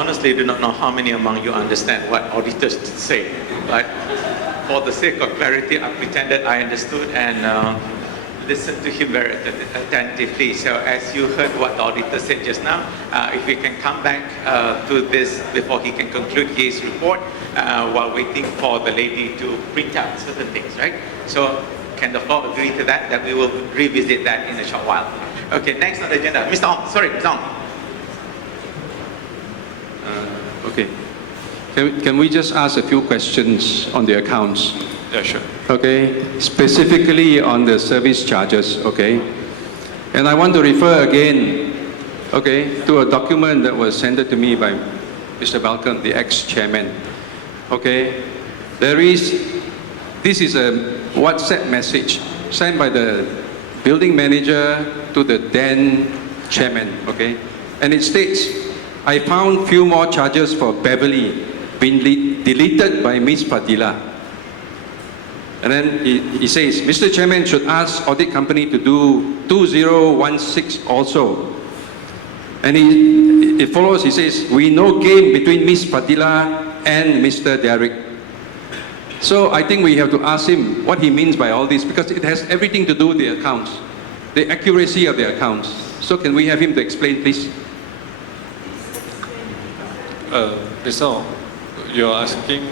honestly do not know how many among you understand what auditors say, but for the sake of clarity, I pretended I understood and listened to him very attentively. So as you heard what the auditor said just now, if we can come back to this before he can conclude his report, while waiting for the lady to print out certain things, right? So can the floor agree to that, that we will revisit that in a short while? Okay, next on the agenda, Mr. Ong, sorry, Mr. Ong. Okay. Can we just ask a few questions on the accounts? Yeah, sure. Okay, specifically on the service charges, okay? And I want to refer again, okay, to a document that was sent to me by Mr. Balkan, the ex-chairman. Okay, this is a WhatsApp message sent by the building manager to the then chairman, okay? And it states, I found few more charges for Beverly been deleted by Ms. Padilla. And then he says, Mr. Chairman should ask audit company to do 2016 also. And it follows, he says, we know game between Ms. Padilla and Mr. Derek. So I think we have to ask him what he means by all this, because it has everything to do with the accounts, the accuracy of the accounts. So can we have him to explain, please? Mr. Ong, you're asking...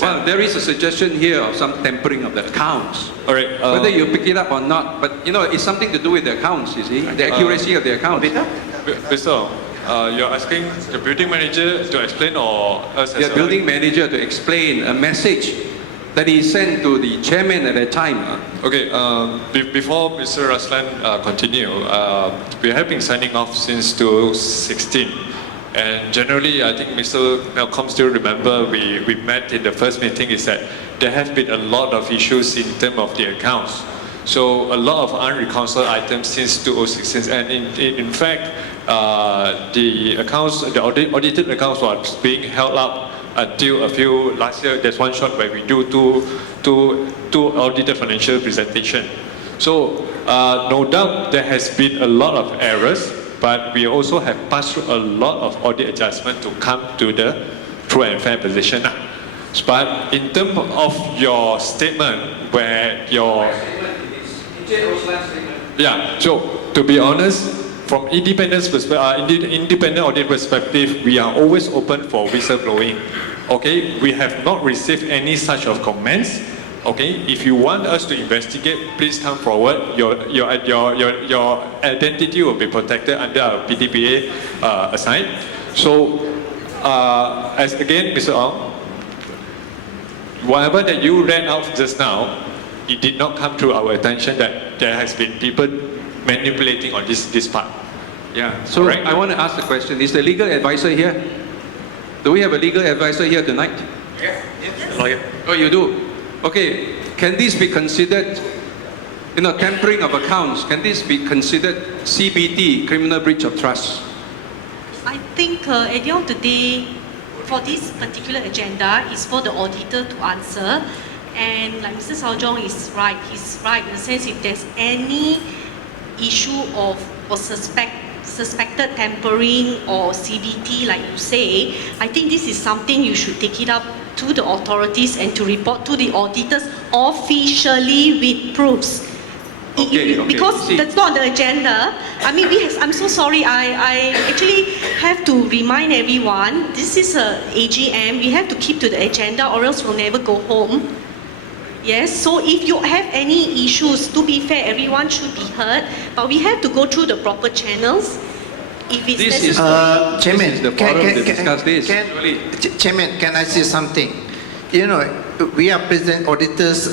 Well, there is a suggestion here of some tempering of the accounts. All right. Whether you pick it up or not, but you know, it's something to do with the accounts, you see, the accuracy of the accounts. Mr. Ong, you're asking the building manager to explain or us as The building manager to explain a message that he sent to the chairman at that time. Okay, before Mr. Raslan continue, we have been signing off since 2016. And generally, I think Mr. Malcolm still remember we met in the first meeting is that there have been a lot of issues in terms of the accounts. So a lot of unreconciled items since 2016. And in fact, the accounts, the audited accounts was being held up until a few last year. There's one shot where we do two audited financial presentation. So no doubt there has been a lot of errors, but we also have passed through a lot of audit adjustment to come to the true and fair position. But in terms of your statement, where your... Yeah, so to be honest, from independent audit perspective, we are always open for whistleblowing. Okay, we have not received any such of comments. Okay, if you want us to investigate, please come forward. Your identity will be protected under our PDPA aside. So, as again, Mr. Ong, whatever that you read out just now, it did not come to our attention that there has been people manipulating on this part. Yeah. So right. I want to ask the question: is the legal advisor here? Do we have a legal advisor here tonight? Yes. Lawyer. Oh, you do. Okay, can this be considered, you know, tampering of accounts? Can this be considered CBT, criminal breach of trust? I think at the end of the day, for this particular agenda, is for the auditor to answer. And like Mr. Saojong is right, he's right in the sense if there's any issue of or suspected tampering or CBT, like you say, I think this is something you should take it up to the authorities and to report to the auditors officially with proofs. Because that's not the agenda. I mean, I'm so sorry. I actually have to remind everyone, this is a AGM. We have to keep to the agenda or else we'll never go home. Yes, so if you have any issues, to be fair, everyone should be heard, but we have to go through the proper channels. If it's necessary. Chairman, this is the forum to discuss this. Chairman, can I say something? You know, we are auditors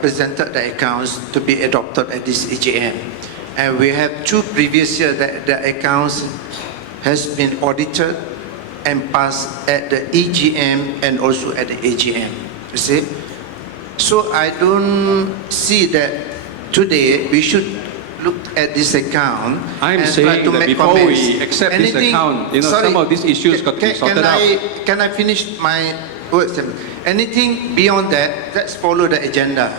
presented the accounts to be adopted at this AGM. And we have 2 previous years that the accounts has been audited and passed at the EGM and also at the AGM. You see? So I don't see that today we should look at this account. I'm saying that before we accept this account, you know, some of these issues got to be sorted out. Can I finish my words? Anything beyond that, let's follow the agenda.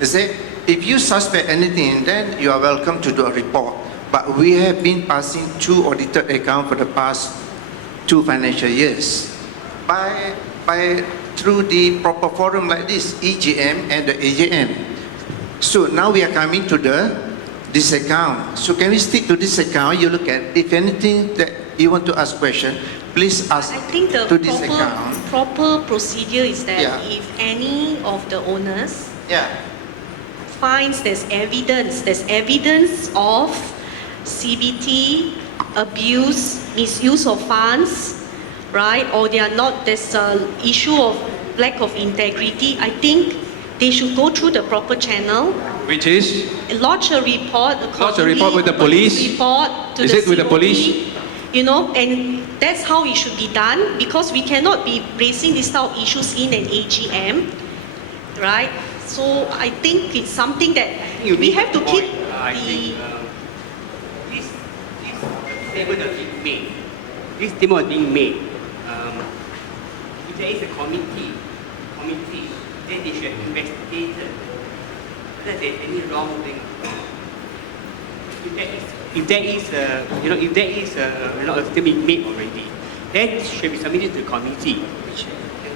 You see, if you suspect anything, then you are welcome to do a report. But we have been passing 2 audited accounts for the past 2 financial years through the proper forum like this, EGM and the AGM. So now we are coming to this account. So can we stick to this account? You look at, if anything that you want to ask question, please ask I think the to this account. proper procedure is that Yeah. if any of the owners Yeah. finds there's evidence of CBT, abuse, misuse of funds, right? Or there's a issue of lack of integrity. I think they should go through the proper channel, Which is? lodge a report Lodge a report with the police? report to Is the it with the COP, police? You know, and that's how it should be done, because we cannot be raising this type of issues in an AGM, right? So I think it's something that we have to keep This statement is being made. This statement is being made. If there is a committee, then they should investigate whether there is any wrongdoing. If there is a statement made already, then it should be submitted to the committee,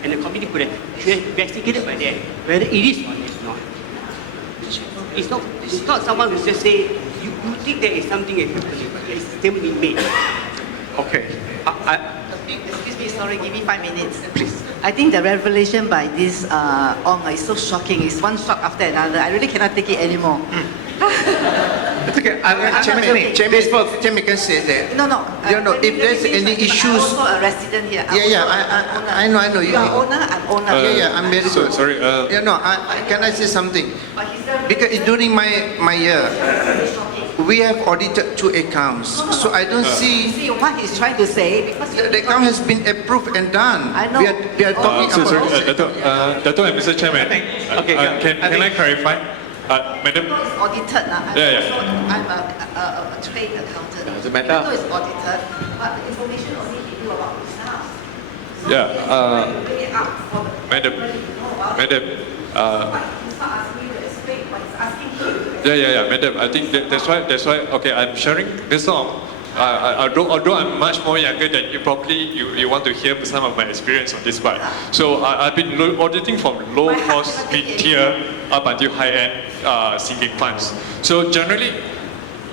and the committee should investigate it by them whether it is or it's not. It's not someone who just say you think there is something that there is a statement being made. Okay. Excuse me, sorry, give me 5 minutes. Please. I think the revelation by this Ong is so shocking. It's one shock after another. I really cannot take it anymore. It's okay. Chairman can say that. No. If there's any issues. I'm also a resident here. I know. You are owner, I'm owner. I'm very good. Sorry. Can I say something? But he's a- Because during my year, we have audited 2 accounts. So I don't see See what he's trying to say, because the account has been approved and done. I know. We are talking Sorry, about. Dato' and Mr. Chairman, Okay, can I clarify? Madam, it's audited. Yeah. I'm a trained accountant. Doesn't matter. I know it's audited, but the information only give you about yourself. Bring it up for the Madam, Madam. He's not asking you to explain, but he's asking you. Yeah, Madam. I think that's why. Okay, I'm sharing this song. Although I'm much more younger than you, probably you want to hear some of my experience on this part. So I've been auditing from low cost, mid tier, up until high end sinking funds. So generally,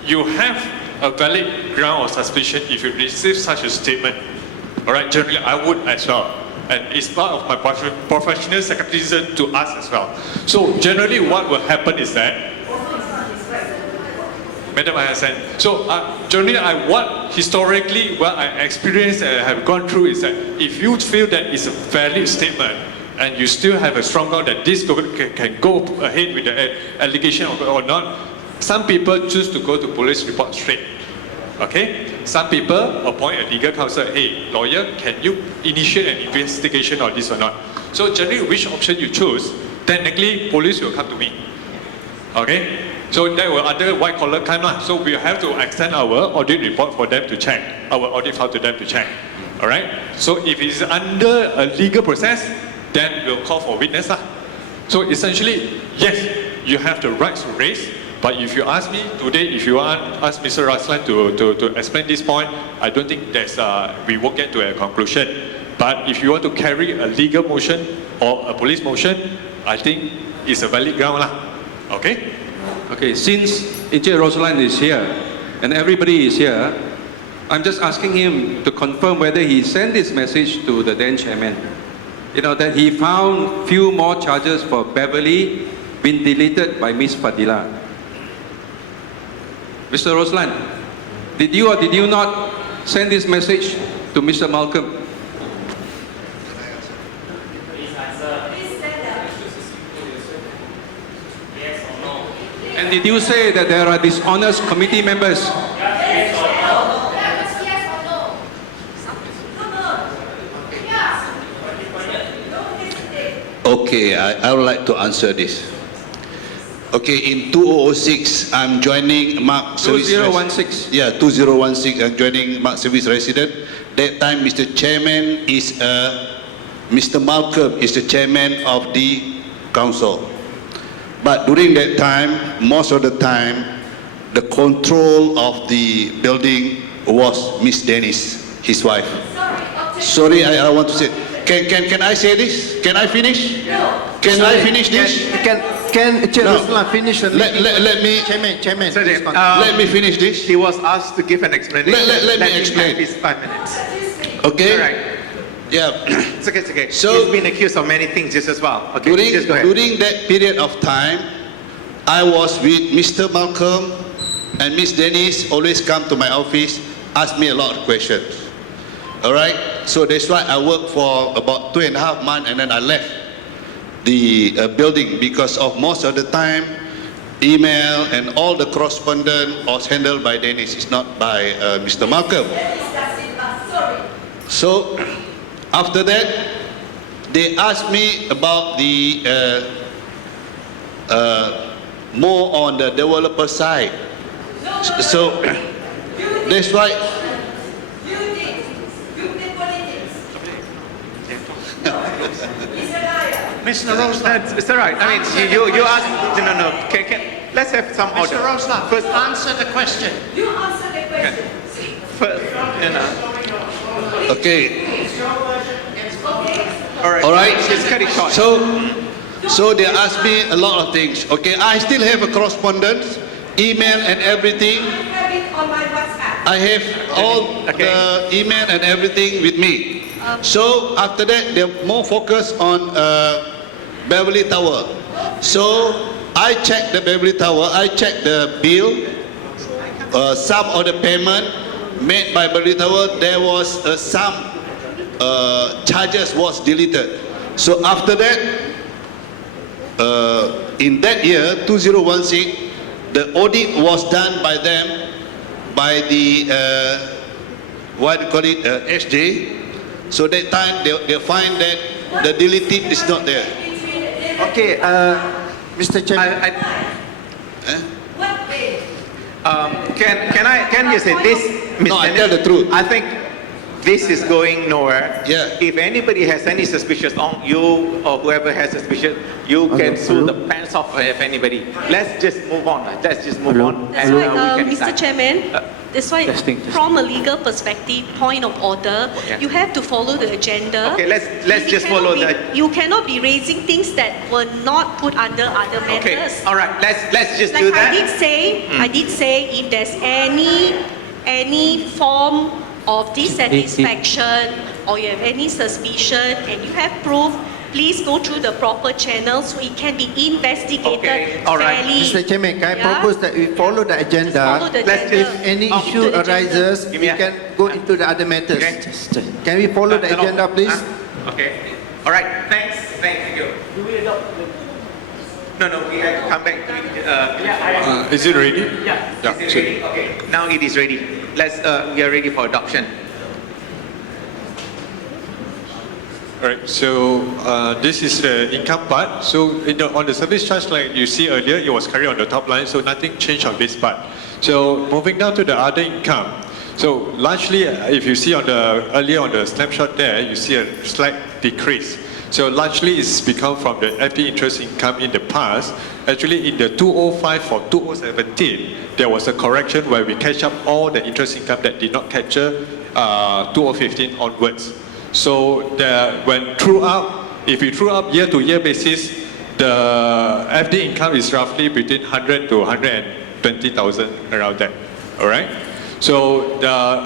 you have a valid ground of suspicion if you receive such a statement. All right, generally I would as well. And it's part of my professional secretarism to ask as well. So generally what will happen is that, Madam, I understand. So generally what historically what I experienced and have gone through is that if you feel that it's a valid statement and you still have a strong ground that this can go ahead with the allegation or not, some people choose to go to police report straight. Okay? Some people appoint a legal counsel, hey, lawyer, can you initiate an investigation on this or not? So generally, which option you choose, technically, police will come to me. Okay? So that will under white collar crime. So we have to extend our audit report for them to check, our audit file to them to check. Alright? So if it's under a legal process, then we'll call for witness. So essentially, yes, you have the rights to raise. But if you ask me today, if you want ask Mr. Raslan to explain this point, I don't think we won't get to a conclusion. But if you want to carry a legal motion or a police motion, I think it's a valid ground. Okay? Okay, since Encik Roslan is here and everybody is here, I'm just asking him to confirm whether he sent this message to the then chairman. You know, that he found few more charges for Beverly been deleted by Miss Fadila. Mr. Roslan, did you or did you not send this message to Mr. Malcolm? And did you say that there are dishonest committee members? Okay, I would like to answer this. Okay, in 2006, I'm joining MARC Service. 2016. Yeah, 2016, I'm joining MARC Service Resident. That time, Mr. Chairman is, Mr. Malcolm is the chairman of the council. But during that time, most of the time, the control of the building was Miss Dennis, his wife. Sorry, I want to say. Can I say this? Can I finish? Can I finish this? Can Chair No. Ruslan finish? Let me Chairman, Sorry, please continue. let me finish this. He was asked to give an explanation. Let me him explain. have his 5 minutes. Okay. All right. Yeah. It's okay, it's okay. So- He's been accused of many things just as well. Okay, During just go ahead. during that period of time, I was with Mr. Malcolm and Miss Dennis. Always come to my office, ask me a lot of questions. All right. So that's why I worked for about 2.5 months, and then I left the building because of most of the time, email and all the correspondence was handled by Dennis. It's not by Mr. Malcolm. So after that, they asked me about the more on the developer side. So that's why. Mr. Roslan. It's all right. I mean, you asked. No. Let's have some order. Mr. Roslan, First, answer the question. first, you know. Okay. All right. Just cut it short. So they asked me a lot of things. Okay, I still have a correspondence, email and everything. I have all the email and everything with me. So after that, they're more focused on Beverly Tower. So I checked the Beverly Tower. I checked the bill, some of the payment made by Beverly Tower. There was some charges was deleted. So after that, in that year, 2016, the audit was done by them, by the, what do you call it, SJ. So that time, they find that the deleted is not there. Okay, Mr. Chairman. Can you say this, Mr. No, I tell the truth. I think this is going nowhere. Yeah. If anybody has any suspicions on you or whoever has suspicion, you can sue the pants off of anybody. Let's just move on. Let's just move on. That's and, why, we can Mr. decide. Chairman, that's why from a legal perspective, point of order, Yeah. you have to follow the agenda. Okay, let's You just cannot follow be- the. You cannot be raising things that were not put under other Okay, matters. all right. Let's just Like do that. I did say if there's any form of dissatisfaction or you have any suspicion and you have proof, please go through the proper channels so it can be investigated Okay, all right. fairly. Mr. Chairman, can I Yeah? propose that we follow the agenda? Follow the Let's agenda. If any Oh, issue to the agenda. arises, Give we me a- can go into the other matters. Okay. Can we follow the No. agenda, please? Okay. All right. Thanks. Thank you. No, we have to come back to it. Is it ready? Is it so- ready? Okay. Now it is ready. We are ready for adoption. Alright, so this is the income part. So on the service charge, like you see earlier, it was carried on the top line, so nothing changed on this part. So moving down to the other income. So largely, if you see earlier on the snapshot there, you see a slight decrease. So largely it's become from the FD interest income in the past. Actually in the 205 for 2017, there was a correction where we catch up all the interest income that did not capture 2015 onwards. So when true up, if you true up year to year basis, the FD income is roughly between 100 to 120,000 around that. All right. So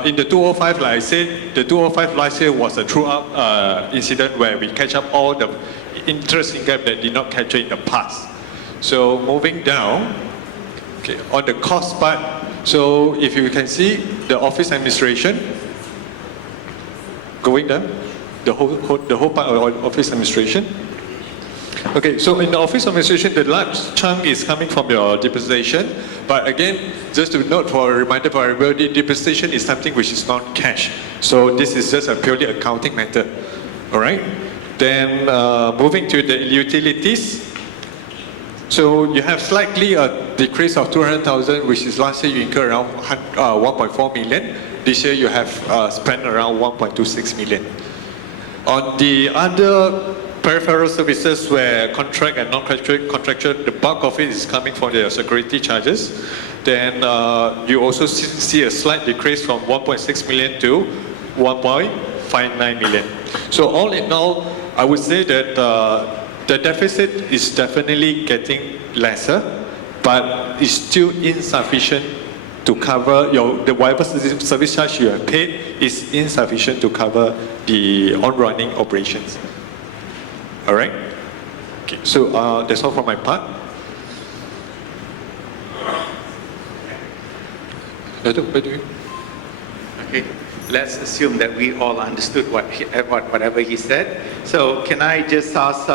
in the 205, like I said, the 205 last year was a true up incident where we catch up all the interest income that did not capture in the past. So moving down, okay, on the cost part. So if you can see the office administration. Going down, the whole part of office administration. Okay, so in the office administration, the large chunk is coming from your depreciation. But again, just to note for a reminder for everybody, depreciation is something which is not cash. So this is just a purely accounting matter. All right. Then moving to the utilities. So you have slightly a decrease of 200,000, which is last year you incurred around 1.4 million. This year you have spent around 1.26 million. On the other peripheral services where contract and non-contractual, the bulk of it is coming from the security charges. Then you also see a slight decrease from 1.6 million to 1.5 59 million. So all in all, I would say that the deficit is definitely getting lesser, but it's still insufficient to cover the whatever service charge you have paid is insufficient to cover the on-running operations. All right? Okay, so that's all from my part. Okay, let's assume that we all understood whatever he said. So can I just ask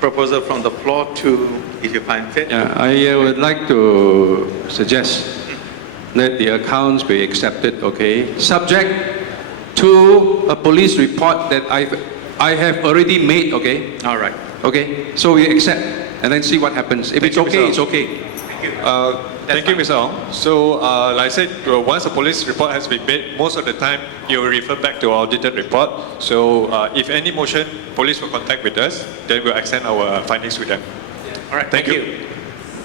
proposal from the floor to, if you find fit? Yeah, I would like to suggest that the accounts be accepted, okay, subject to a police report that I have already made, okay? All right. Okay, so we accept and then see what happens. If it's okay, it's okay. Thank you, Mr. Ong. So, like I said, once a police report has been made, most of the time you will refer back to our audited report. So, if any motion, police will contact with us, then we'll extend our findings with them. All right, Thank you.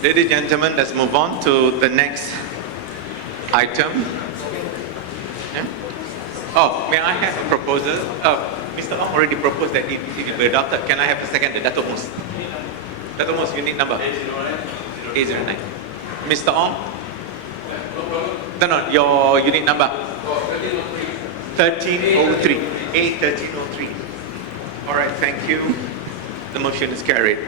Ladies and gentlemen, let's move on to the next item. Yeah? Oh, may I have a proposal? Mr. Ong already proposed that it be adopted. Can I have a second? Dato' Mus. Dato' Mus, unit number? 809. Mr. Ong? No, your unit number? 1303. A1303. All right, thank you. The motion is carried.